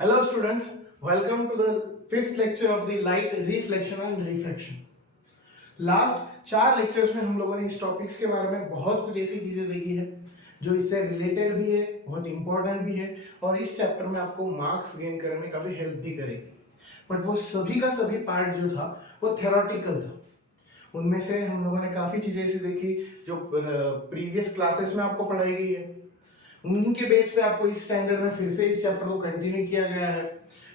Hello students, welcome to the fifth lecture of the light reflection and refraction. Last 4 lectures में हम लोगों ने इस टॉपिक्स के बारे में बहुत कुछ ऐसी चीजें देखी है जो इससे रिलेटेड भी है, बहुत इंपॉर्टेंट भी है और इस चैप्टर में आपको मार्क्स गेन करने में काफी हेल्प भी करेगी. बट वो सभी का सभी पार्ट जो था वो थ्योरेटिकल था. उनमें से हम लोगों ने काफी चीजें ऐसी देखी जो प्रीवियस क्लासेस में आपको पढ़ाई गई है. उन्हीं के बेस पे आपको इस स्टैंडर्ड में फिर से इस चैप्टर को कंटिन्यू किया गया है.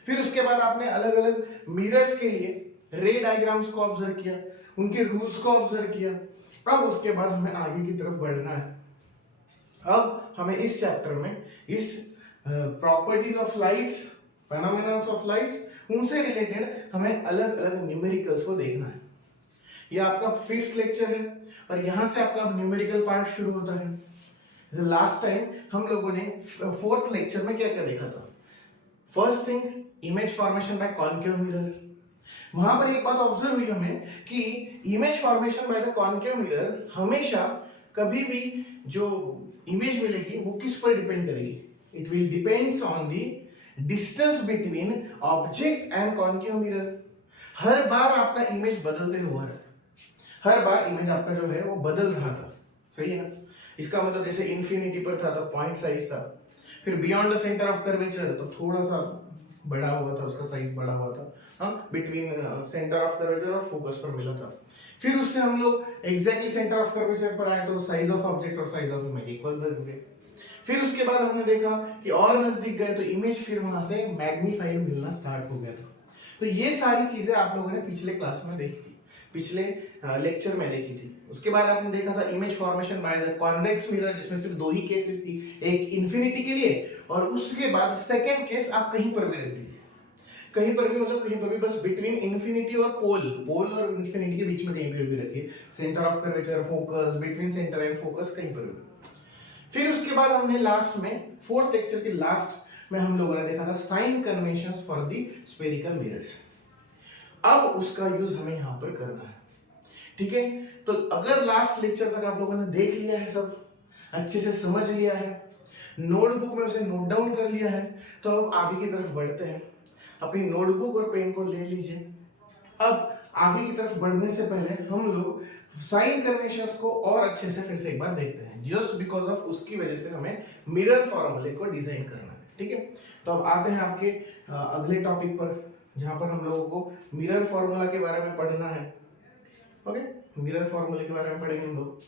फिर उसके बाद आपने अलग अलग मिरर्स के लिए रे डायग्राम्स को ऑब्जर्व किया, उनके रूल्स को ऑब्जर्व किया. अब उसके बाद हमें आगे की तरफ बढ़ना है. अब हमें इस चैप्टर में इस properties of lights, phenomenons of lights, उनसे रिलेटेड हमें अलग अलग न्यूमेरिकल्स को देखना है. ये आपका फिफ्थ लेक्चर है और यहां से आपका न्यूमेरिकल पार्ट शुरू होता है. लास्ट टाइम हम लोगों ने फोर्थ लेक्चर में क्या क्या देखा था. First thing, image formation by concave mirror. वहां पर एक बात ऑब्जर्व हुई हमें कि image formation by the concave mirror हमेशा कभी भी जो इमेज मिलेगी वो किस पर डिपेंड करेगी. It will depends on the distance between object and concave mirror. हर बार आपका इमेज बदलते हुआ है, हर बार इमेज आपका जो है वो बदल रहा था. सही है ना. इसका मतलब जैसे इन्फिनिटी पर था तो पॉइंट साइज था, फिर beyond the centre of curvature तो थोड़ा सा बड़ा हुआ था, उसका साइज बड़ा हुआ था. हाँ, बिटवीन सेंटर ऑफ कर्वेचर और फोकस पर मिला था. फिर उससे हम लोग एग्जैक्टली सेंटर ऑफ कर्वेचर पर आए तो साइज ऑफ ऑब्जेक्ट और साइज ऑफ इमेज इक्वल बन गए. फिर उसके बाद हमने देखा कि और नजदीक गए तो इमेज फिर वहां से मैग्नीफाइड मिलना स्टार्ट हो गया था. तो ये सारी चीजें आप लोगों ने पिछले क्लास में देखी थी, पिछले लेक्चर में देखी थी. उसके बाद आपने देखा था image formation by the convex mirror, जिसमें सिर्फ दो ही केसेस थी, एक इन्फिनिटी के लिए और उसके बाद सेकंड केस आप कहीं पर भी रख दीजिए. कहीं पर भी मतलब कहीं पर भी, बस बिटवीन इन्फिनिटी और पोल, पोल और इन्फिनिटी के बीच में कहीं पर भी रखिए. Centre of curvature, focus, between centre and focus, कहीं पर भी. फिर उसके बाद हमने लास्ट में फोर्थ लेक्चर के लास्ट में हम लोगों ने देखा था sign conventions for the spherical mirrors. अब उसका यूज हमें यहां पर करना है. ठीक है. तो अगर लास्ट लेक्चर तक आप लोगों ने देख लिया है, सब अच्छे से समझ लिया है, नोटबुक में उसे नोट डाउन कर लिया है, तो अब आगे की तरफ बढ़ते हैं. अपनी नोटबुक और पेन को ले लीजिए. अब आगे की तरफ बढ़ने से पहले हम लोग साइन कन्वेंशंस को और अच्छे से फिर से एक बार देखते हैं, जस्ट बिकॉज ऑफ उसकी वजह से हमें मिरर फॉर्मूले को डिजाइन करना है. ठीक है. तो अब आते हैं आपके अगले टॉपिक पर, जहां पर हम लोगों को मिरर फॉर्मूला के बारे में पढ़ना है. ओके, मिरर फॉर्मूले के बारे में पढ़ेंगे हम लोग.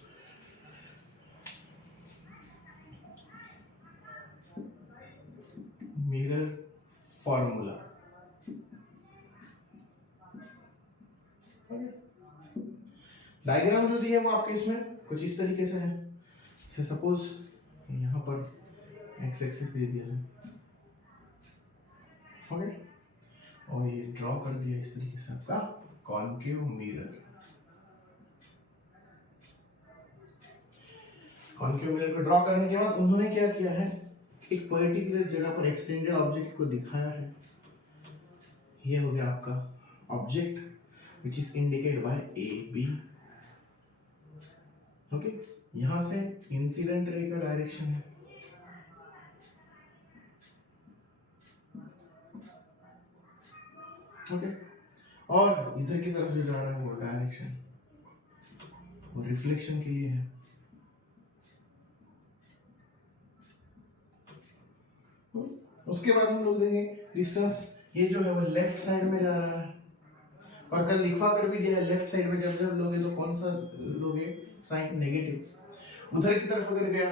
Mirror formula. डायग्राम जो दी है वो आपके इसमें कुछ इस तरीके से है. जैसे सपोज यहाँ पर एक्स एक्सिस दे दिया है, ओके, और ये ड्रॉ कर दिया इस तरीके से आपका कॉन्केव मिरर. कॉन्केव मिरर को ड्रॉ करने के बाद उन्होंने क्या किया है, एक पर्टिकुलर जगह पर एक्सटेंडेड ऑब्जेक्ट को दिखाया है. ये हो गया आपका object which is indicated by AB. Okay, यहां से इंसिडेंट रे का डायरेक्शन है. ओके, और इधर की तरफ जो जा रहा है वो डायरेक्शन वो रिफ्लेक्शन के लिए है. उसके बाद हम लोग देंगे डिस्टेंस, ये जो है वो लेफ्ट साइड में जा रहा है और कल लिखा कर भी दिया है लेफ्ट साइड में जब जब लोगे तो कौन सा लोगे, साइन नेगेटिव. उधर की तरफ अगर गया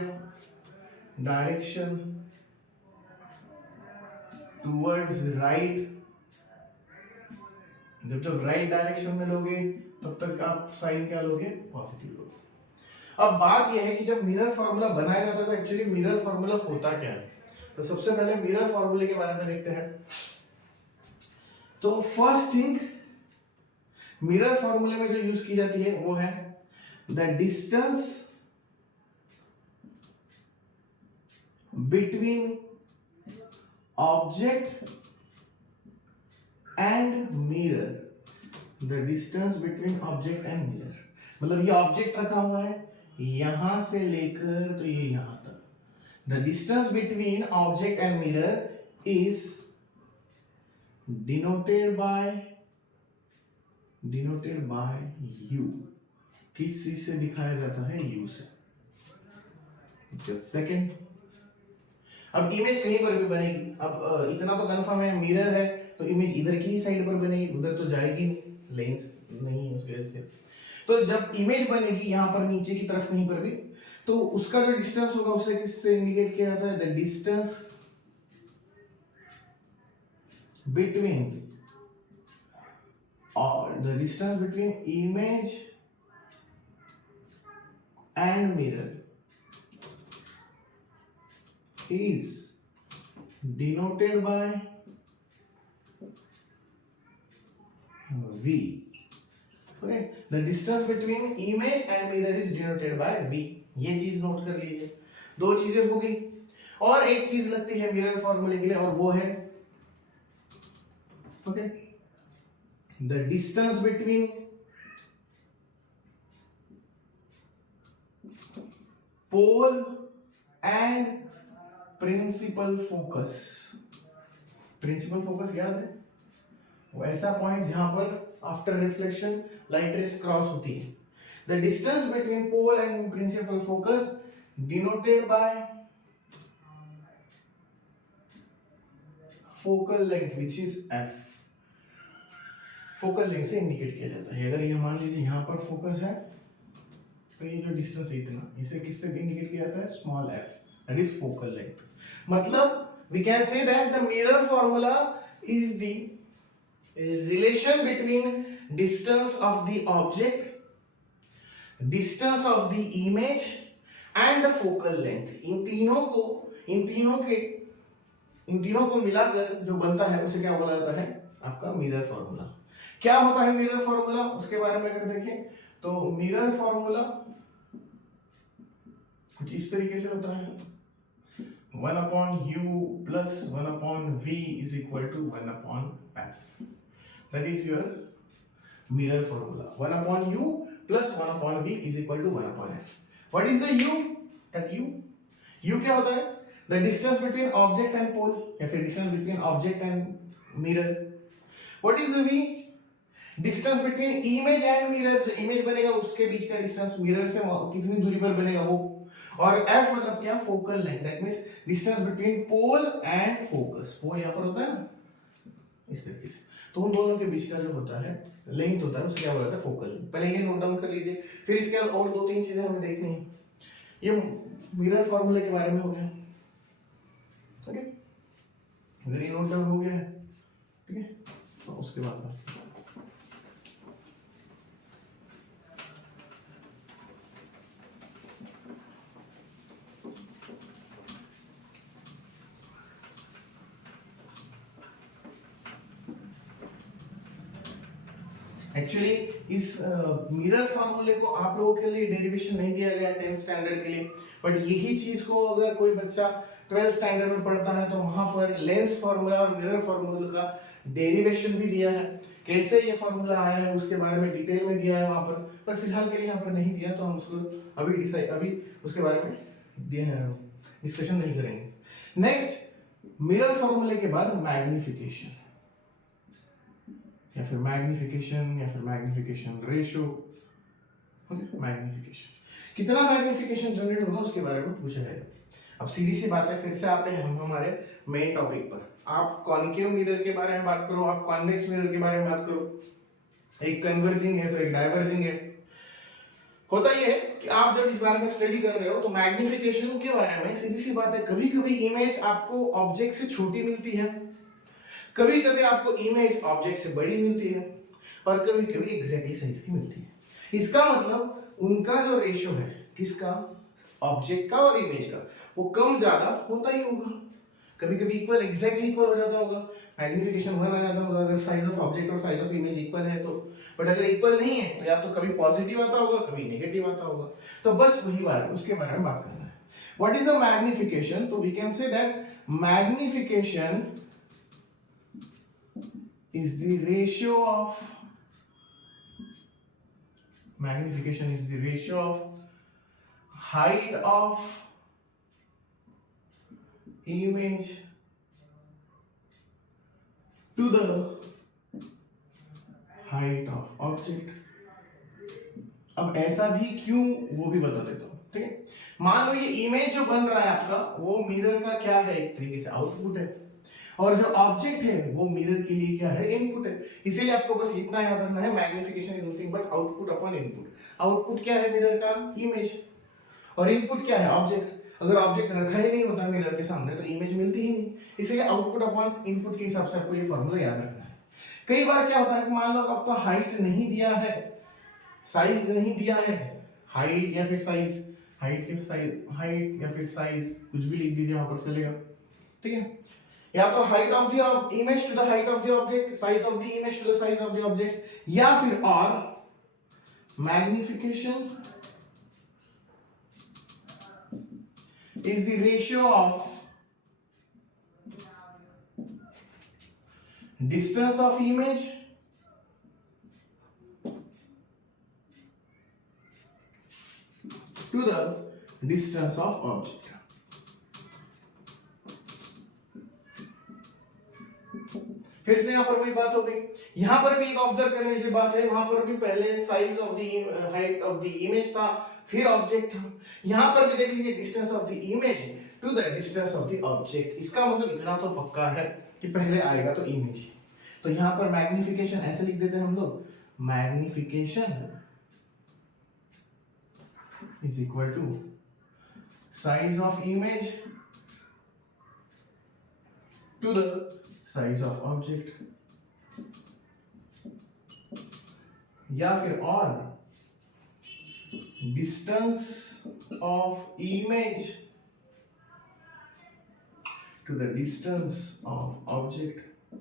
डायरेक्शन टुवर्ड्स राइट, जब जब राइट डायरेक्शन में लोगे तब तक आप साइन क्या लोगे, पॉजिटिव लोगे. अब बात यह है कि जब मिरर फॉर्मूला बनाया जाता है तो एक्चुअली मिरर फॉर्मूला होता क्या है. तो सबसे पहले मिरर फॉर्मूले के बारे में देखते हैं. तो फर्स्ट थिंग, मिरर फॉर्मूले में जो यूज की जाती है वो है the distance between object and mirror. The distance between object and mirror मतलब ये ऑब्जेक्ट रखा हुआ है यहां से लेकर तो ये यहां तक. The distance between object and mirror is denoted by you. किस चीज से दिखाया जाता है? यू से। सेकेंड, अब इमेज कहीं पर भी बनेगी। अब इतना तो कंफर्म है, मिरर है तो इमेज इधर की साइड पर बनेगी, उधर तो जाएगी नहीं, लेंस नहीं है उसकी वजह से। तो जब इमेज बनेगी यहाँ पर नीचे की तरफ कहीं पर भी, तो उसका जो डिस्टेंस होगा उसे किससे इंडिकेट किया जाता है? The distance between image and mirror is denoted by V. Okay, the distance between image and mirror is denoted by V. ये चीज नोट कर लीजिए। दो चीजें हो गई, और एक चीज लगती है मिरर फॉर्मूले के लिए, और वो है okay the distance between pole and principal focus. Principal focus याद है? वो ऐसा पॉइंट जहां पर after reflection light rays cross होती है। The distance between pole and principal focus denoted by focal length which is F. Focal length से indicate किया जाता है। अगर ये मान लीजिए यहां पर फोकस है तो ये जो डिस्टेंस है इतना, इसे किससे इंडिकेट किया जाता है? Small F, that is focal length. मतलब we can say that the mirror formula is the relation between distance of the object, distance of the image and the focal length। इन तीनों को मिलाकर जो बनता है उसे क्या बोला जाता है? आपका मिरर फॉर्मूला। क्या होता है मिरर फॉर्मूला? उसके बारे में अगर देखें तो मिरर फॉर्मूला कुछ इस तरीके से होता है, 1 upon u plus 1 upon v is equal to 1 upon f. That is your mirror formula. 1 upon u plus 1 upon v is equal to 1 upon f. What is the u? That u क्या होता है? The distance between object and pole, या फिर distance between object and mirror. What is the v? Distance between image and mirror। जो image बनेगा उसके बीच का distance, mirror से कितनी दूरी पर बनेगा वो। और f मतलब क्या? Focal length, that means distance between pole and focus. Pole यहाँ पर होता है ना इस तरीके से, तो उन दोनों के बीच का जो होता है लेंथ होता है उसे क्या बोला जाता है? फोकल। पहले ये नोट डाउन कर लीजिए, फिर इसके बाद और दो तीन चीजें हमें देखनी है। ये मिरर फॉर्मूले के बारे में हो गया, ओके। अगर ये नोट डाउन हो गया है, ठीक है, तो उसके बाद एक्चुअली इस मिरर फार्मूले को आप लोगों के लिए डेरिवेशन नहीं दिया गया 10th स्टैंडर्ड के लिए, बट यही चीज को अगर कोई बच्चा 12th स्टैंडर्ड में पढ़ता है तो वहां पर लेंस फार्मूला और मिरर फार्मूला का डेरिवेशन भी दिया है। कैसे ये फार्मूला आया है उसके बारे में डिटेल में दिया है वहां पर फिलहाल के लिए यहाँ पर नहीं दिया, तो हम उसको अभी उसके बारे में डिस्कशन नहीं करेंगे। नेक्स्ट, मिरर फार्मूले के बाद मैग्निफिकेशन या फिर मैग्निफिकेशन रेशियो। मैग्निफिकेशन कितना मैग्निफिकेशन जनरेट होगा उसके बारे में पूछा है। अब सीधी सी बात है, फिर से आते हैं हम हमारे मेन टॉपिक पर। आप कॉन्केव मिरर के बारे में बात करो, आप कॉन्वेक्स मिरर के बारे में बात करो, एक कन्वर्जिंग है तो एक डाइवर्जिंग है। होता यह है कि आप जब इस बारे में स्टडी कर रहे हो तो मैग्निफिकेशन के बारे में सीधी सी बात है, कभी कभी इमेज आपको ऑब्जेक्ट से छोटी मिलती है, कभी कभी आपको इमेज ऑब्जेक्ट से बड़ी मिलती है, और कभी कभी एग्जैक्टली साइज की मिलती है। इसका मतलब उनका जो रेशियो है, किसका? ऑब्जेक्ट का और इमेज का, वो कम ज्यादा होता ही होगा। कभी कभी इक्वल, एग्जैक्टली इक्वल हो जाता होगा, मैग्निफिकेशन 1 आ जाता होगा अगर साइज ऑफ ऑब्जेक्ट और साइज ऑफ इमेज इक्वल है तो। बट अगर इक्वल नहीं है तो या तो कभी पॉजिटिव आता होगा, कभी नेगेटिव आता होगा। तो बस वही बात, उसके बारे में बात करना है। What is the magnification? तो we can say that magnification is the ratio of height of image to the height of object. अब ऐसा भी क्यों वो भी बता देता हूं, ठीक है। मान लो ये इमेज जो बन रहा है आपका, वो मिरर का क्या है, एक तरीके से आउटपुट है, और जो ऑब्जेक्ट है वो मिरर के लिए क्या है, इनपुट है। इसीलिए आपको बस इतना याद रखना है, magnification is nothing but output upon input. Output क्या है मिरर का, इमेज, और इनपुट क्या है, ऑब्जेक्ट। अगर ऑब्जेक्ट रखा ही नहीं होता मिरर के सामने तो इमेज मिलती ही नहीं। इसलिए आउटपुट अपॉन इनपुट के हिसाब से आपको ये फॉर्मूला याद रखना है। कई बार क्या होता है कि मान लो आपका हाइट नहीं दिया है, साइज नहीं दिया है, हाइट या फिर साइज, हाइट या फिर साइज, कुछ भी लिख दीजिए वहां पर चलेगा, ठीक है। या तो height of the image to the height of the object, size of the image to the size of the object, या फिर और magnification is the ratio of distance of image to the distance of object। फिर से यहां पर वही बात हो गई, यहां पर भी एक ऑब्जर्व करने की बात है, वहां पर भी पहले size of the height of the image था, फिर ऑब्जेक्ट था। यहां पर भी देख लीजिए distance of the image to the distance of the object. इसका मतलब इतना तो पक्का है कि पहले आएगा तो इमेज। तो यहां पर मैग्निफिकेशन ऐसे लिख देते हैं हम लोग, magnification is equal to size of image to the size of object, या फिर और distance of image to the distance of object.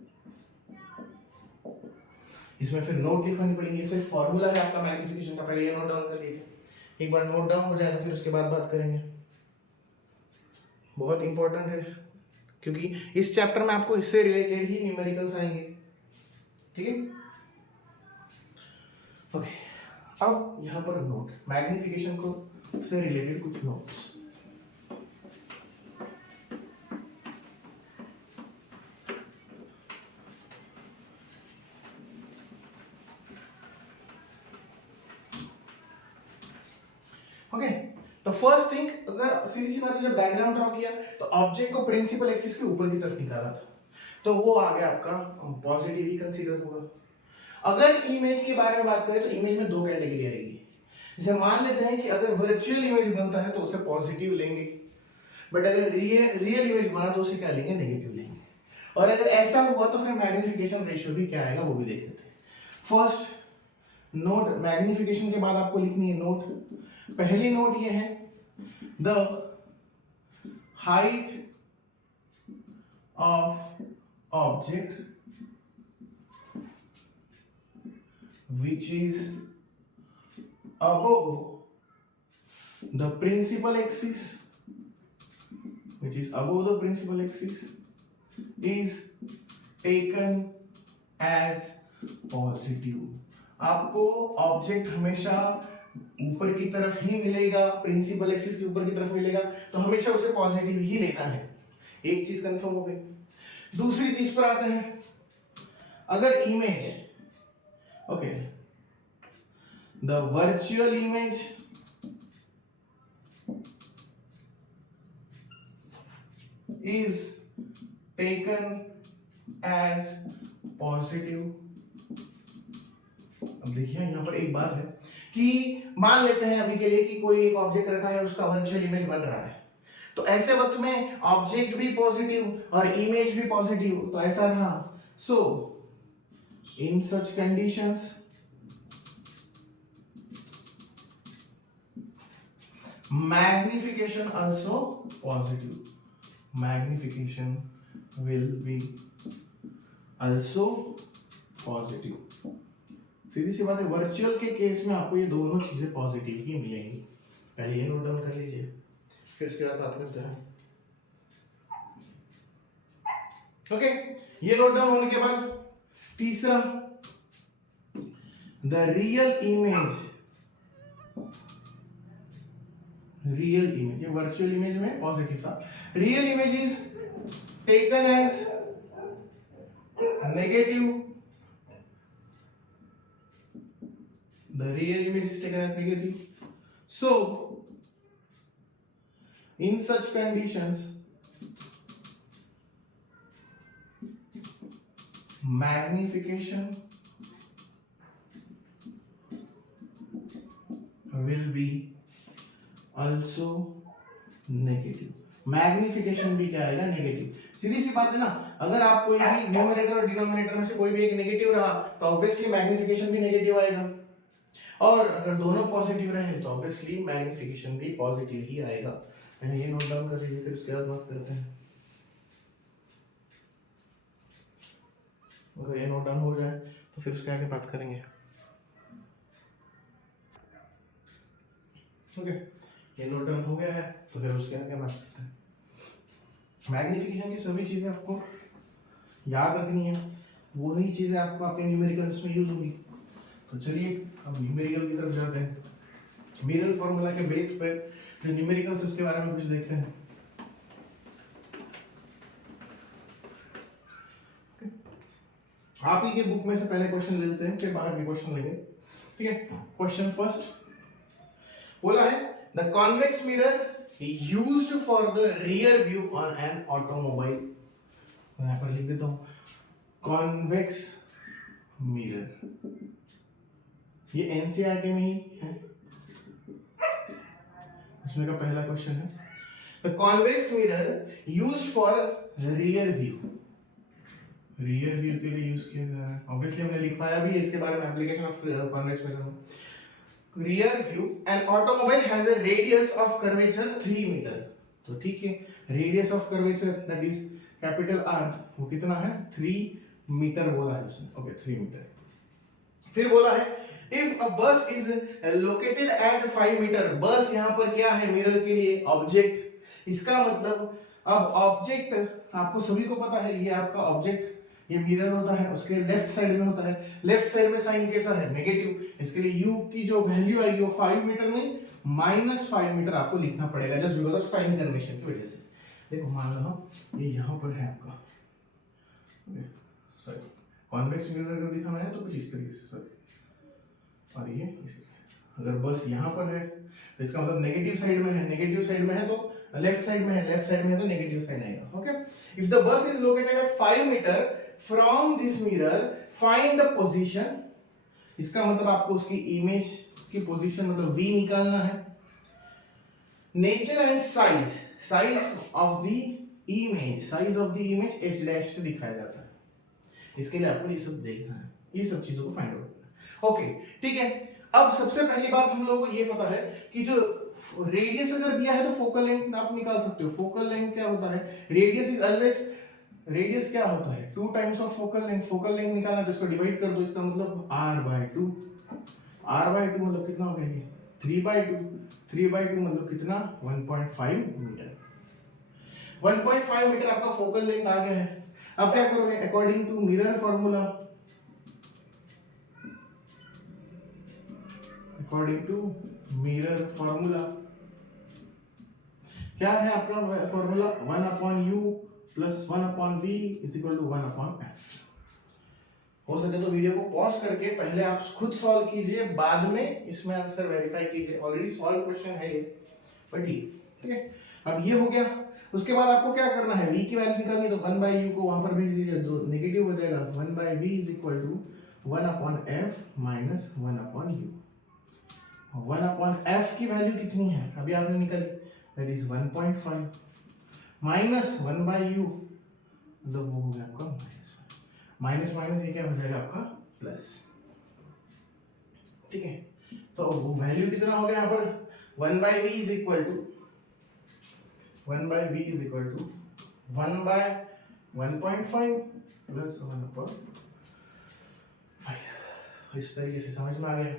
इसमें फिर नोट लिखवानी पड़ेगी, सिर्फ फॉर्मूला है आपका मैग्निफिकेशन का, पहले ये नोट डाउन कर लीजिए। एक बार नोट डाउन हो जाएगा फिर उसके बाद बात करेंगे, बहुत इंपॉर्टेंट है, क्योंकि इस चैप्टर में आपको इससे रिलेटेड ही न्यूमेरिकल्स आएंगे, ठीक है। ओके, अब यहां पर नोट, मैग्निफिकेशन को से रिलेटेड कुछ नोट्स। ओके, तो फर्स्ट थिंग, अगर सीधी सी बात है, जब डायग्राम ड्रॉ किया तो ऑब्जेक्ट को प्रिंसिपल एक्सिस के ऊपर की तरफ निकाला था, तो वो आ गया आपका पॉजिटिव ही कंसीडर होगा। अगर इमेज के बारे में बात करें तो इमेज में दो कैटेगरी आएगी। जैसे मान लेते हैं कि अगर वर्चुअल इमेज बनता है तो उसे पॉजिटिव लेंगे, बट अगर रियल इमेज बना तो उसे क्या लेंगे, नेगेटिव लेंगे। और अगर ऐसा हुआ तो फिर मैग्निफिकेशन रेशियो भी क्या आएगा वो भी देख लेते हैं। फर्स्ट नोट, मैग्निफिकेशन के बाद आपको लिखनी है नोट। पहली नोट ये है, the height of object which is above the principal axis, which is above the principal axis, is taken as positive। आपको ऑब्जेक्ट हमेशा ऊपर की तरफ ही मिलेगा, प्रिंसिपल एक्सिस के ऊपर की तरफ मिलेगा, तो हमेशा उसे पॉजिटिव ही लेना है। एक चीज कंफर्म हो गई। दूसरी चीज पर आते हैं, अगर image, okay, the virtual image is taken as positive। अब देखिए यहां पर एक बात है कि मान लेते हैं अभी के लिए कि कोई एक ऑब्जेक्ट रखा है, उसका वर्चुअल इमेज बन रहा है, तो ऐसे वक्त में ऑब्जेक्ट भी पॉजिटिव और इमेज भी पॉजिटिव, तो ऐसा रहा। सो in such conditions magnification also positive, magnification will be also positive। सीधी सी बात है, वर्चुअल के केस में आपको ये दोनों चीजें पॉजिटिव ही मिलेंगी। पहले ये नोट डाउन कर लीजिए, फिर उसके बाद बात करते हैं। ओके, ये नोट डाउन होने के बाद तीसरा, द रियल इमेज, ये वर्चुअल इमेज में पॉजिटिव था, real image is taken as negative, the real image is taken as negative. So in such conditions magnification will be also negative. Magnification भी क्या आएगा? नेगेटिव. सीधी सी बात है ना, अगर आप कोई भी न्यूमरेटर और डिनोमिनेटर में से कोई भी एक नेगेटिव रहा तो ऑब्वियसली मैग्निफिकेशन भी नेगेटिव आएगा, और अगर दोनों पॉजिटिव रहे तो ऑब्वियसली मैग्निफिकेशन भी पॉजिटिव ही आएगा. ये नोट डाउन कर लीजिए, फिर उसके बाद बात करते हैं. अगर ये नोट डाउन हो जाए तो फिर उसके आगे बात करेंगे. ओके, ये नोट डाउन हो गया है तो फिर उसके आगे बात करते हैं. मैग्निफिकेशन की सभी चीजें आपको याद रखनी है, वही चीजें आपको आपके न्यूमेरिकल्स में यूज होंगी. तो चलिए अब न्यूमेरिकल की तरफ जाते हैं. मिरर फॉर्मूला के बेस पे जो न्यूमेरिकल्स उसके बारे में कुछ देखते हैं. आप ही के बुक में से पहले क्वेश्चन ले लेते हैं, फिर बाहर के क्वेश्चन लेंगे. ठीक है, क्वेश्चन फर्स्ट बोला है the convex mirror used for the rear view on an automobile. यहाँ पर लिख देता हूं कॉन्वेक्स मिरर. ये एनसीईआरटी में ही है, इसमें का पहला क्वेश्चन है. The convex mirror used for rear view. Rear view के लिए यूज किया जा रहा है. ऑब्वियसली हमने लिखवाया भी है इसके बारे में एप्लीकेशन ऑफ कॉन्वेक्स मिरर में. rear view an automobile has a radius of curvature 3 metre. तो ठीक है, radius of curvature that is capital R वो कितना है? 3 मीटर बोला है उसने. Okay, 3 metre. फिर बोला है if a bus is located at 5 metre. बस यहाँ पर क्या है? मिरर के लिए ऑब्जेक्ट. इसका मतलब अब ऑब्जेक्ट आपको सभी को पता है, ये आपका ऑब्जेक्ट, ये मिरर होता है, उसके लेफ्ट साइड में होता है. लेफ्ट साइड में साइन कैसा है? नेगेटिव. इसके लिए u की जो वैल्यू आएगी वो 5 मीटर नहीं -5 मीटर आपको लिखना पड़ेगा, just because of sine convention की वजह से. देखो मान लो ये यहाँ पर है आपका, सॉरी कॉन्वेक्स मिरर अगर दिखाना है तो कुछ इस तरीके से, सॉरी, और ये इस, अगर बस यहाँ पर है तो इसका मतलब नेगेटिव साइड में है. नेगेटिव साइड में है तो लेफ्ट साइड में है, लेफ्ट साइड में है तो नेगेटिव साइड आएगा. Okay, if the bus is located at 5 metre from this mirror find the position. इसका मतलब आपको उसकी इमेज की पोजीशन मतलब v निकालना है. Nature and size, size of the image, size of the image h dash से दिखाया जाता है. इसके लिए आपको ये सब देखना है, ये सब चीजों को फाइंड आउट करना है. ओके, ठीक है. अब सबसे पहली बात हम लोगों को ये पता है कि जो रेडियस अगर दिया है तो फोकल लेंथ आप निकाल सकते हो. फोकल लेंथ क्या होता है? रेडियस इज ऑलवेज, रेडियस क्या होता है? 2 times of focal length. Focal length निकालना तो इसको डिवाइड कर दो, इसका मतलब r/2. r/2 मतलब कितना हो गया? ये 3/2. 3/2 मतलब कितना? 1.5 मीटर. 1.5 मीटर आपका फोकल लेंथ आ गया है. अब क्या करोगे? According to mirror formula, according to mirror formula क्या है आपका formula? 1/u plus 1/v is equal to 1/f. हो सके तो वीडियो को पॉज करके पहले आप खुद सॉल्व कीजिए, बाद में इसमें आंसर वेरीफाई कीजिए. ऑलरेडी सॉल्व क्वेश्चन है ये, बट ठीक है. अब ये हो गया. उसके बाद आपको क्या करना है? v की वैल्यू निकालनी, तो 1/u को वहां पर भेज दीजिए, तो नेगेटिव हो जाएगा. 1/v is equal to 1/f minus 1/u. 1/f की वैल्यू कितनी है? अभी आपने निकाली, दैट इज 1.5 माइनस 1/u मतलब वो हो गया आपका माइनस माइनस, ये क्या हो जाएगा आपका प्लस. ठीक है, तो वो वैल्यू कितना हो गया यहाँ पर? 1/v is equal to 1/1.5 plus 1/5. इस तरीके से समझ में आ गया.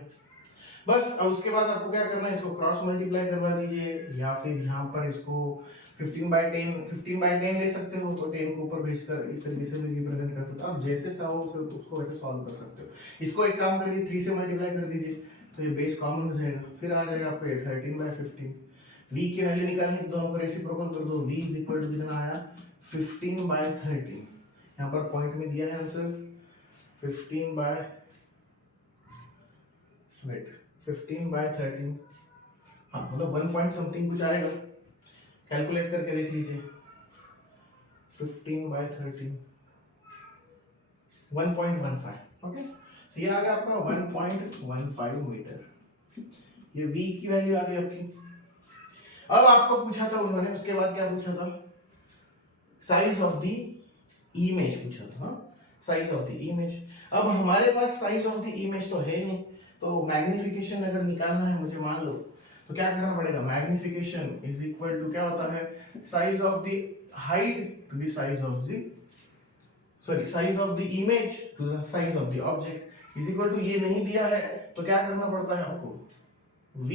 बस अब उसके बाद आपको क्या करना है? इसको क्रॉस मल्टीप्लाई करवा दीजिए, या फिर यहाँ पर इसको 15/10 ले सकते हो, तो 10 को ऊपर भेजकर इस तरीके से भी रिप्रेजेंट कर सकते हो. आप जैसे चाहो उसको वैसे सॉल्व कर सकते हो. इसको एक काम करिए, 3 से मल्टीप्लाई कर दीजिए तो ये बेस कॉमन हो जाएगा. फिर आ जाएगा आपको 13/15. v की वैल्यू निकालनी है तो दोनों को रेसिप्रोकल कर दो. v इज इक्वल टू कितना आया? 15/13. यहाँ पर पॉइंट में दिया है आंसर 15/13, हाँ मतलब 1 पॉइंट समथिंग कुछ आएगा, कैलकुलेट करके देख लीजिए। 15/13 1.15, ओके। तो ये आ गया आपका 1.15 मीटर, ये v की वैल्यू आ गई आपकी। अब आपको पूछा था उन्होंने, उसके बाद क्या पूछा था, साइज ऑफ द इमेज पूछा था, साइज ऑफ द इमेज। अब हमारे पास साइज ऑफ द इमेज तो है नहीं, तो मैग्निफिकेशन अगर निकालना है मुझे मान लो, तो क्या करना पड़ेगा, मैग्निफिकेशन इज इक्वल टू क्या होता है, size of the height to the size of the size of the image to the size of the object is equal to, ये नहीं दिया है तो क्या करना पड़ता है आपको, v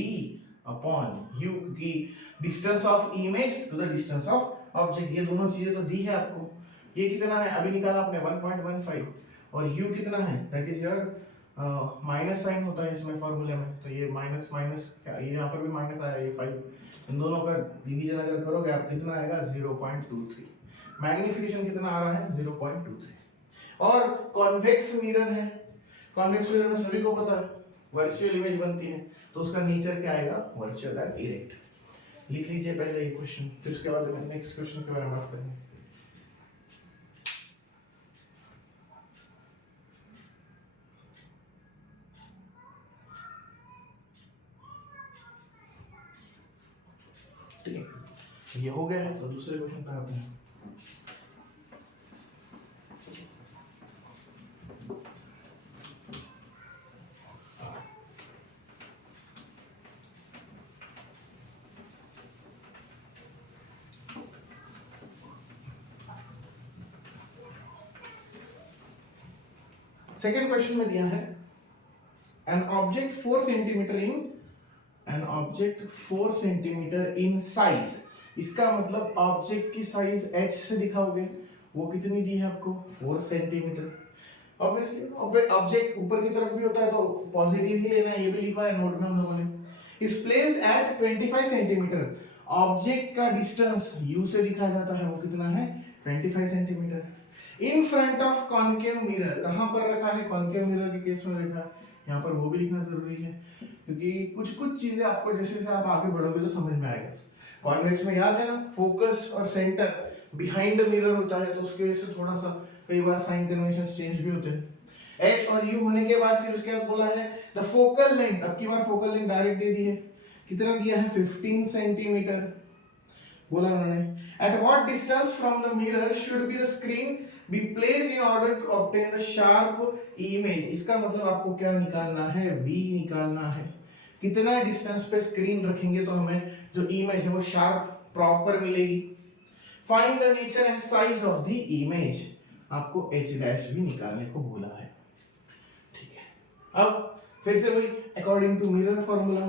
अपॉन u, क्योंकि distance of image to the distance of object, ये दोनों चीजें तो दी है आपको। ये कितना है अभी निकाला आपने 1.15, और u कितना है, that is your minus sign होता है इसमें फॉर्मूले में, तो ये माइनस माइनस, ये यहाँ पर भी माइनस आया, ये 5, इन दोनों का डिवीजन अगर करोगे आप कितना आएगा 0.23, मैग्निफिकेशन कितना आ रहा है 0.23। और कॉन्वेक्स मिरर है, कॉन्वेक्स मिरर में सभी को पता है वर्चुअल इमेज बनती है, तो उसका नेचर क्या आएगा, वर्चुअल एंड इरेक्ट। लिख लीजिए पहले ये क्वेश्चन, फिर उसके बाद में नेक्स्ट क्वेश्चन के बारे में बात करेंगे। ठीक है, ये हो गया है, तो दूसरे क्वेश्चन पे आते हैं। सेकेंड क्वेश्चन में दिया है an object 4 centimetre in size, इसका मतलब ऑब्जेक्ट की साइज h से दिखाओगे, वो कितनी दी है आपको 4 सेंटीमीटर। ऑब्वियसली ऑब्जेक्ट ऊपर की तरफ भी होता है तो पॉजिटिव ही लेना है, ये भी लिखा है नोट में हम लोगों ने। Is placed at 25 centimetre, object का डिस्टेंस u से दिखाया जाता है, वो कितना है 25 centimetre. In front of concave mirror, कहां पर रखा है, कॉन्केव मिरर के केस में रखा है, यहाँ पर वो भी लिखना जरूरी है, क्योंकि कुछ कुछ चीजें आपको जैसे जैसे आप आगे बढ़ोगे तो समझ में आएगा। कॉन्वेक्स में याद है ना, फोकस और सेंटर बिहाइंड द मिरर होता है, तो उसकी वजह से थोड़ा सा कई बार साइन कन्वेंशन चेंज भी होते हैं। h और u होने के बाद फिर उसके बाद बोला है द फोकल लेंथ, अब की बार फोकल लेंथ डायरेक्ट दे दी है, कितना दिया है 15 सेंटीमीटर बोला उन्होंने। At what distance from the mirror should be the screen be placed in order to obtain the sharp image, इसका मतलब आपको क्या निकालना है, v निकालना है, कितना डिस्टेंस पे स्क्रीन रखेंगे तो हमें जो इमेज है वो शार्प प्रॉपर मिलेगी। Find the nature and size of the image, आपको h डैश भी निकालने को बोला है। ठीक है, अब फिर से वही अकॉर्डिंग टू मिरर फॉर्मूला,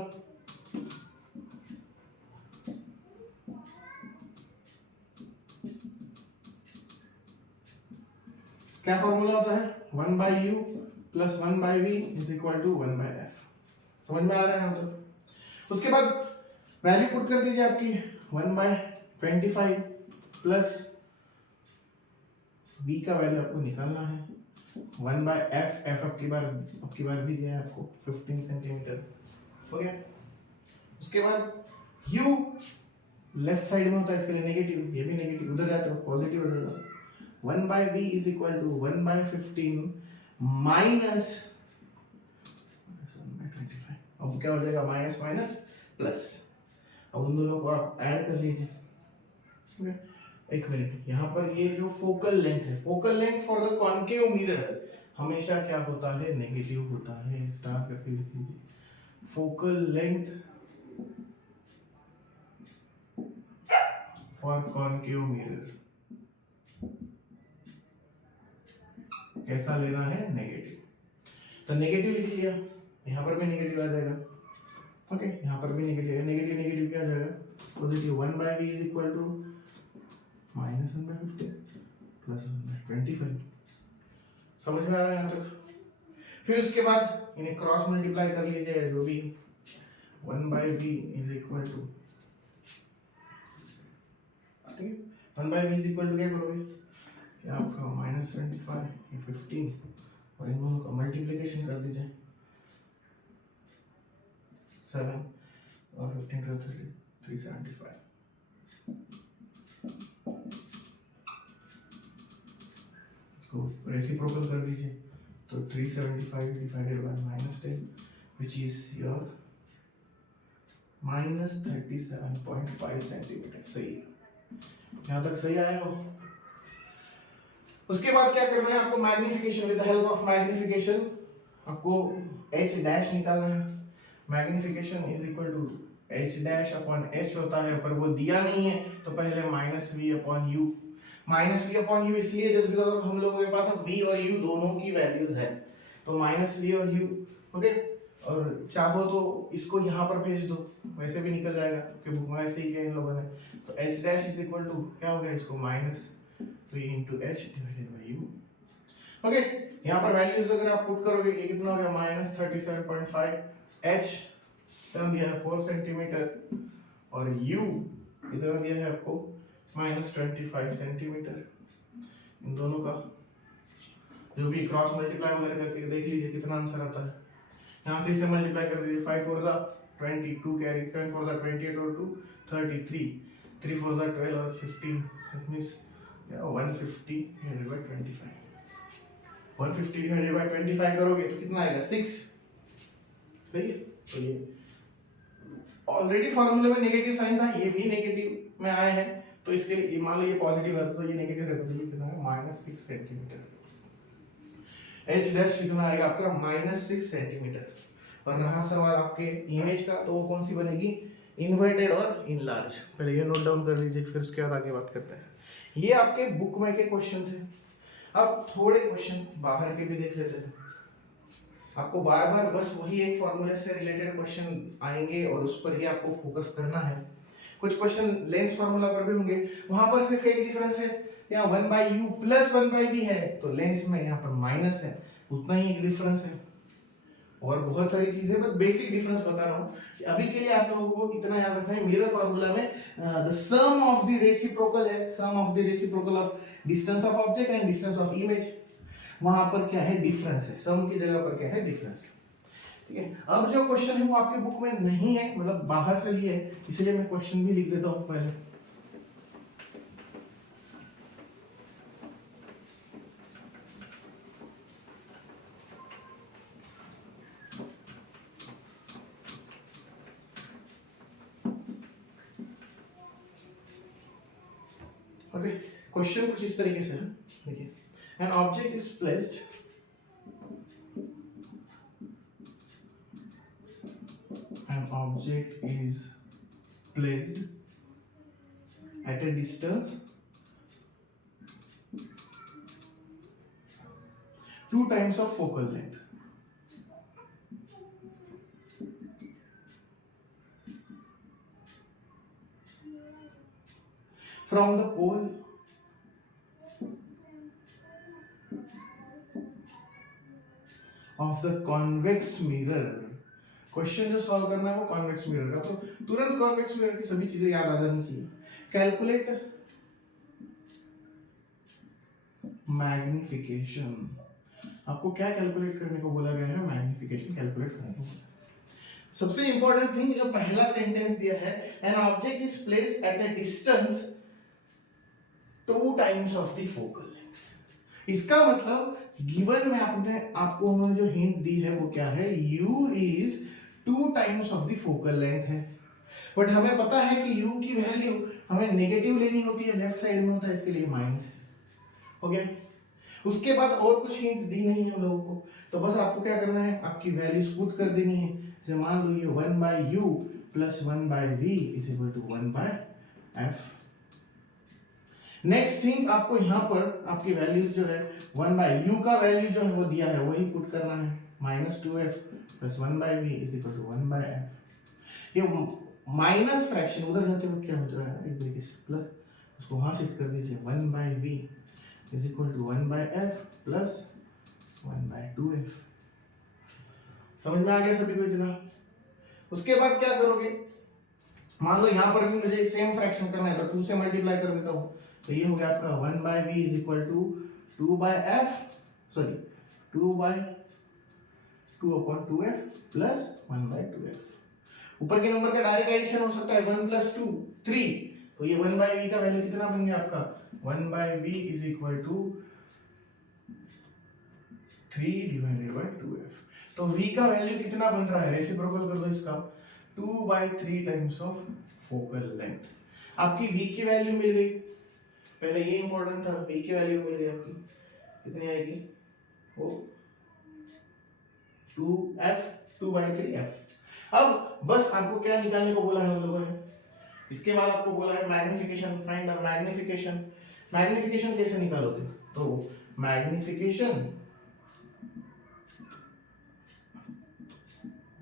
क्या फॉर्मूला होता है 1/u + 1/v = 1/f। समझ में आ रहा है तो उसके बाद वैल्यू पुट कर दीजिए आपकी 1/25 प्लस v का वैल्यू आपको निकालना है 1/f, f अब की बार भी दिया है आपको 15 सेंटीमीटर, हो गया। उसके बाद u लेफ्ट साइड में होता है, इसके लिए नेगेटिव, ये भी नेगेटिव, उधर जाते हो पॉजिटिव हो जाएगा। 1/v = 1/15 माइनस, अब क्या हो जाएगा माइनस माइनस प्लस, अब उन दोनों को आप ऐड कर लीजिए। एक मिनट, यहाँ पर ये जो फोकल लेंथ है, focal length for the concave mirror हमेशा क्या होता है, नेगेटिव होता है, स्टार करके लिख लीजिए। Focal length for concave mirror कैसा लेना है, नेगेटिव, तो नेगेटिव लिख लिया, यहाँ पर भी नेगेटिव आ जाएगा, ओके, यहाँ पर भी नेगेटिव है, नेगेटिव नेगेटिव क्या आ जाएगा पॉजिटिव। 1/v = -1/15 + 1/25, समझ में आ रहा है यहाँ तक। फिर उसके बाद इन्हें क्रॉस मल्टीप्लाई कर लीजिए, जो भी 1/v = 1/v क्या करोगे, ये आपका -25, ये 15, और इन दोनों का मल्टीप्लिकेशन कर दीजिए 7 और 15 to 30, 375। इसको रेसिप्रोकल कर दीजिए तो 375 divided by -10 which is your -37.5 centimetre. सही है, यहाँ तक सही आया हो। उसके बाद क्या करना है आपको, magnification, with the help of magnification आपको h डैश निकालना है। Magnification is equal to h dash upon h होता है, पर वो दिया नहीं है तो पहले -v upon u। -v upon u इसलिए जस्ट बिकॉज ऑफ हम लोगों के पास v और u दोनों की वैल्यूज है, तो -v और u, ओके। और चाहो तो इसको यहाँ पर भेज दो, वैसे भी निकल जाएगा क्योंकि बुक में ऐसे ही किया इन लोगों ने। तो h dash is equal to क्या हो गया, इसको -3 into h divided by u, okay. यहाँ पर वैल्यूज अगर आप पुट करोगे ये कितना हो गया, -37.5, h इतना दिया है 4 सेंटीमीटर और u इतना दिया है आपको -25 सेंटीमीटर। इन दोनों का जो भी क्रॉस मल्टीप्लाई वगैरह करके देख लीजिए कितना आंसर आता है। यहाँ से इसे मल्टीप्लाई कर दीजिए, 5 4 22 कैरी, 7 4 28 और 2 33, 3 4 12 और 15, that means 150 divided by 25। 150 divided by 25 करोगे तो कितना आएगा, 6। सही है, तो ये ऑलरेडी फॉर्मूले में नेगेटिव साइन था, ये भी नेगेटिव में आया है, तो इसके लिए मान लो ये पॉजिटिव रहता तो ये नेगेटिव रहता, तो ये कितना है, -6 सेंटीमीटर। h डैश कितना आएगा आपका, -6 सेंटीमीटर। और रहा सवाल आपके इमेज का, तो वो कौन सी बनेगी, इन्वर्टेड और इनलार्ज। पहले ये नोट डाउन कर लीजिए, फिर उसके बाद आगे बात करते हैं। ये आपके बुक में के क्वेश्चन थे। अब थोड़े क्वेश्चन बाहर के भी देख लेते हैं। आपको बार बार बस वही एक फॉर्मूले से रिलेटेड क्वेश्चन आएंगे और उस पर ही आपको फोकस करना है। कुछ क्वेश्चन लेंस फार्मूला पर भी होंगे, वहां पर सिर्फ एक डिफरेंस है, यहाँ 1/u प्लस 1/v है, तो लेंस में यहाँ पर माइनस है, उतना ही एक डिफरेंस है। और बहुत सारी चीजें, पर बेसिक डिफरेंस बता रहा हूँ। अभी के लिए आप लोगों को इतना याद रखना है, मिरर फार्मूला में the sum of the reciprocal है, sum of the reciprocal of distance of object and distance of image. वहां पर क्या है, डिफरेंस है, सम की जगह पर क्या है, डिफरेंस है। ठीक है, अब जो क्वेश्चन है वो आपके बुक में नहीं है, मतलब बाहर से लिए है, इसलिए मैं क्वेश्चन भी लिख देता हूं पहले। ओके, क्वेश्चन कुछ इस तरीके से है, देखिए, an object is placed object is placed at a distance 2 times of focal length. From the pole of the convex mirror. Question जो सॉल्व करना है वो कॉन्वेक्स मिरर का, तो तुरंत कॉन्वेक्स मिरर की सभी चीजें याद आ जानी चाहिए। कैलकुलेट मैग्निफिकेशन, आपको क्या कैलकुलेट करने को बोला गया है, मैग्निफिकेशन कैलकुलेट करने को बोला। सबसे इंपॉर्टेंट थिंग जो पहला सेंटेंस दिया है, an object is placed at a distance 2 times of the focal length. इसका मतलब गिवन में आपको उन्होंने जो हिंट दी है वो क्या है, u is 2 times of the focal length है। बट हमें पता है कि u की वैल्यू हमें नेगेटिव लेनी होती है, लेफ्ट साइड में होता है, इसके लिए माइनस हो गया। उसके बाद और कुछ हिंट दी नहीं है हम लोगों को, तो बस आपको क्या करना है, आपकी वैल्यूज पुट कर देनी है। जैसे मान लो ये 1/u plus 1/v is equal to 1/f। Next thing, आपको यहाँ पर आपकी वैल्यूज जो है 1/u का वैल्यू जो है वो दिया है, वही पुट करना है, -2f plus 1/v is equal to 1/f। ये माइनस फ्रैक्शन उधर जाते हुए क्या हो जाएगा, एक तरीके से प्लस, उसको वहां शिफ्ट कर दीजिए, 1/v is equal to 1/f plus 1/2f। समझ में आ गया सभी को इतना? उसके बाद क्या करोगे, मान लो यहाँ पर भी मुझे सेम फ्रैक्शन करना है, तो 2 से मल्टीप्लाई कर देता हूँ, तो ये हो गया आपका 1/v is equal to 2/f, sorry 2/2/2f plus 1/2f। ऊपर के नंबर का डायरेक्ट एडिशन हो सकता है 1 + 2 3, तो ये 1/v का वैल्यू कितना बन गया आपका 1/v is equal to 3/2f। तो v का वैल्यू कितना बन रहा है, रेसिप्रोकल कर दो इसका 2/3 टाइम्स ऑफ फोकल लेंथ। आपकी v की वैल्यू मिल गई, पहले ये इंपॉर्टेंट था, v की वैल्यू मिल गई आपकी कितनी आएगी, वो 2f 2/3f। अब बस आपको क्या निकालने को बोला है हम लोगों ने, इसके बाद आपको बोला है magnification, find the magnification. Magnification कैसे निकालोगे, तो magnification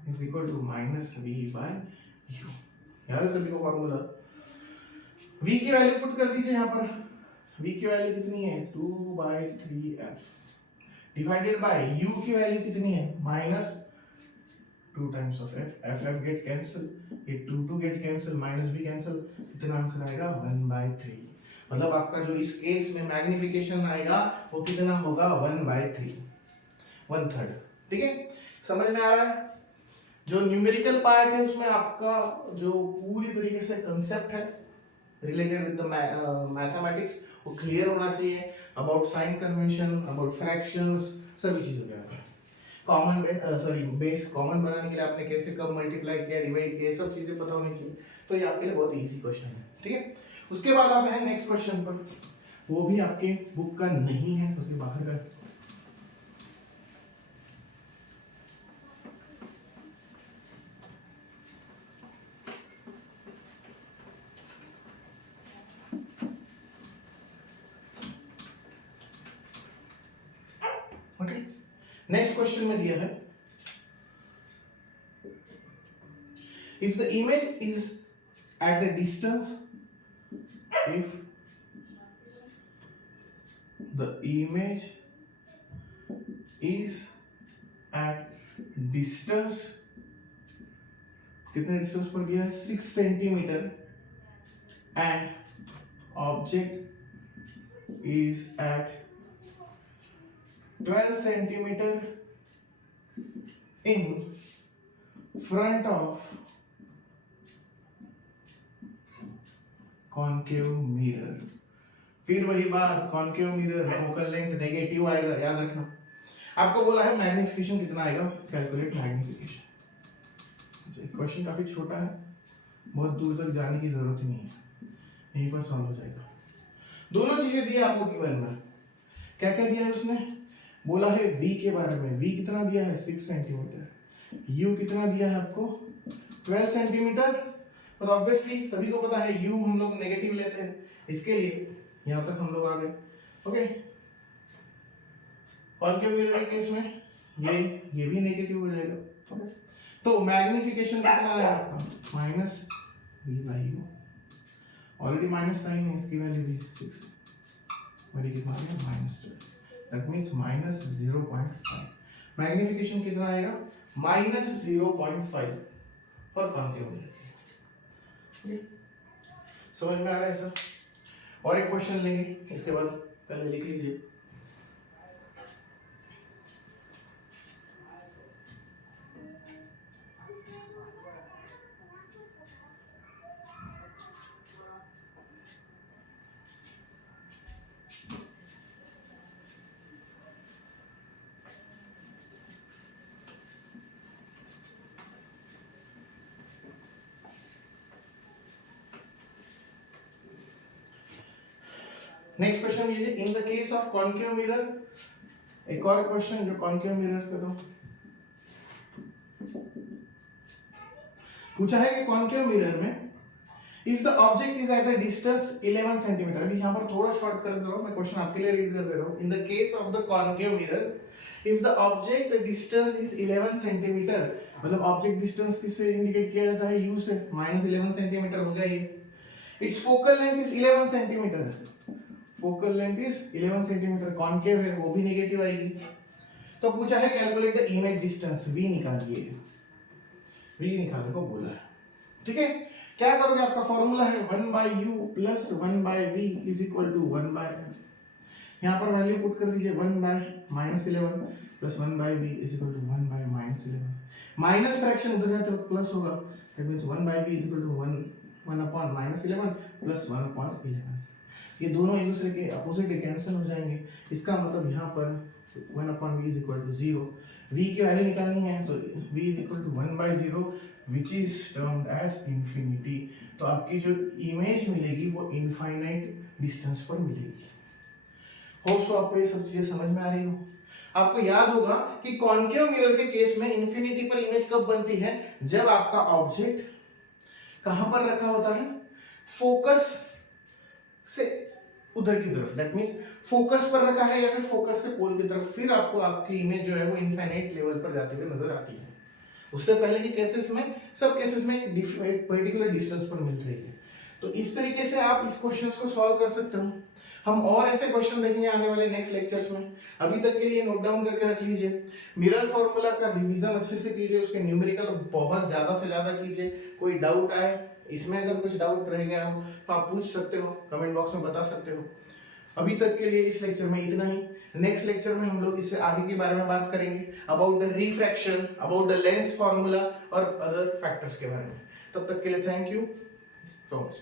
is equal to -v/u। याद है सभी को फॉर्मूला, v की वैल्यू पुट कर दीजिए यहाँ पर, v की वैल्यू कितनी है 2/3f डिवाइडेड बाय u की वैल्यू कितनी है -2 times of f get cancel, ये 2 गेट कैंसिल, माइनस भी कैंसिल, कितना आंसर आएगा 1/3। मतलब आपका जो इस केस में मैग्निफिकेशन आएगा वो कितना होगा 1/3, 1/3। ठीक है, समझ में आ रहा है। जो न्यूमेरिकल पार्ट है उसमें आपका जो पूरी तरीके से कंसेप्ट है रिलेटेड विद द मैथमेटिक्स वो क्लियर होना चाहिए, about sign convention, about fractions, सभी चीजों के बारे में। कॉमन बेस कॉमन बनाने के लिए आपने कैसे कब मल्टीप्लाई किया, डिवाइड किया, सब चीजें पता होनी चाहिए। तो ये आपके लिए बहुत इजी क्वेश्चन है। ठीक है, उसके बाद आते हैं नेक्स्ट क्वेश्चन पर, वो भी आपके बुक का नहीं है, उसके बाहर का। ओके, नेक्स्ट क्वेश्चन में दिया है, if the image is at a distance, if the image is at distance, कितने डिस्टेंस पर गया है 6 centimetre, and object is at 12 centimeter in front of concave mirror. फिर वही बात, concave mirror focal length negative आएगा, याद रखना। आपको बोला है मैग्निफिकेशन कितना आएगा, कैलकुलेट मैग्निफिकेशन। क्वेश्चन काफी छोटा है, बहुत दूर तक जाने की जरूरत ही नहीं है, यहीं पर सॉल्व हो जाएगा। दोनों चीजें दी आपको गिवन में, क्या क्या दिया है उसने, बोला है v के बारे में, v कितना दिया है 6 सेंटीमीटर, u कितना दिया है आपको 12 सेंटीमीटर। तो ऑब्वियसली सभी को पता है u हम लोग नेगेटिव लेते हैं, इसके लिए यहां तक हम लोग आ गए। ओके, कॉन्केव मिरर के केस में ये भी नेगेटिव हो जाएगा। ओके, तो मैग्निफिकेशन कितना आएगा आपका -v/u, ऑलरेडी माइनस साइन है, इसकी वैल्यू भी 6 और ये कितना आ गया -12, दैट मींस -0.5। मैग्निफिकेशन कितना आएगा -0.5 फॉर कॉन्केव मिरर। समझ में आ रहा है सर। और एक क्वेश्चन लेंगे, इसके बाद पहले लिख लीजिए। नेक्स्ट क्वेश्चन लीजिए, in the case of concave mirror. एक और क्वेश्चन जो कॉन्केव मिरर से तो पूछा है कि कॉन्केव मिरर में if the object is at a distance 11 centimetre, अभी यहां पर थोड़ा शॉर्ट कर दे रहा हूं मैं, क्वेश्चन आपके लिए रीड कर दे रहा हूं। In the case of the concave mirror if the object distance is 11 centimetre, मतलब ऑब्जेक्ट डिस्टेंस किससे इंडिकेट किया जाता है, u से, -11 सेंटीमीटर हो गया ये। It's focal length is 11 centimetre, focal length is 11 centimetre, concave है वो भी नेगेटिव आएगी। तो पूछा है calculate the image distance, v निकालिए, v निकालने को बोला है। ठीक है, क्या करोगे, आपका फॉर्मूला है 1/u plus 1/v is equal to 1/m। यहाँ पर वैल्यू पुट कर दीजिए 1/-11 plus 1/v is equal to 1/-11। Minus fraction उधर जाए तो प्लस होगा, that means 1/v is equal to 1/-11 plus 1/11। ये दोनों एक दूसरे के अपोजिट कैंसिल हो जाएंगे, इसका मतलब यहाँ पर 1/v is equal to 0। v की वैल्यू निकालनी है तो v is equal to 1/0 which is termed as infinity. तो आपकी जो इमेज मिलेगी वो इनफाइनाइट डिस्टेंस पर मिलेगी। होप सो आपको ये सब चीजें समझ में आ रही हो। आपको याद होगा कि कॉन्केव मिरर के केस में इंफिनिटी पर इमेज कब बनती है, जब आपका ऑब्जेक्ट कहां पर रखा होता है, फोकस से उधर की तरफ, दैट मींस फोकस पर रखा है या फिर फोकस से पोल की तरफ, फिर आपको आपकी इमेज जो है वो इनफाइनाइट लेवल पर जाते हुए नजर आती है। उससे पहले के केसेस में, सब केसेस में एक पर्टिकुलर डिस्टेंस पर मिल रही है। तो इस तरीके से आप इस क्वेश्चंस को सॉल्व कर सकते हो। हम और ऐसे क्वेश्चन देखेंगे आने वाले नेक्स्ट लेक्चर्स में। अभी तक के लिए नोट डाउन करके रख लीजिए। मिरर फॉर्मूला का रिवीजन अच्छे से कीजिए, उसके न्यूमेरिकल बहुत ज्यादा से ज्यादा कीजिए। कोई डाउट आए, इसमें अगर कुछ डाउट रह गया हो तो आप पूछ सकते हो, कमेंट बॉक्स में बता सकते हो। अभी तक के लिए इस लेक्चर में इतना ही। नेक्स्ट लेक्चर में हम लोग इससे आगे के बारे में बात करेंगे, about the refraction, about the lens formula और अदर फैक्टर्स के बारे में। तब तक के लिए थैंक यू सो मच।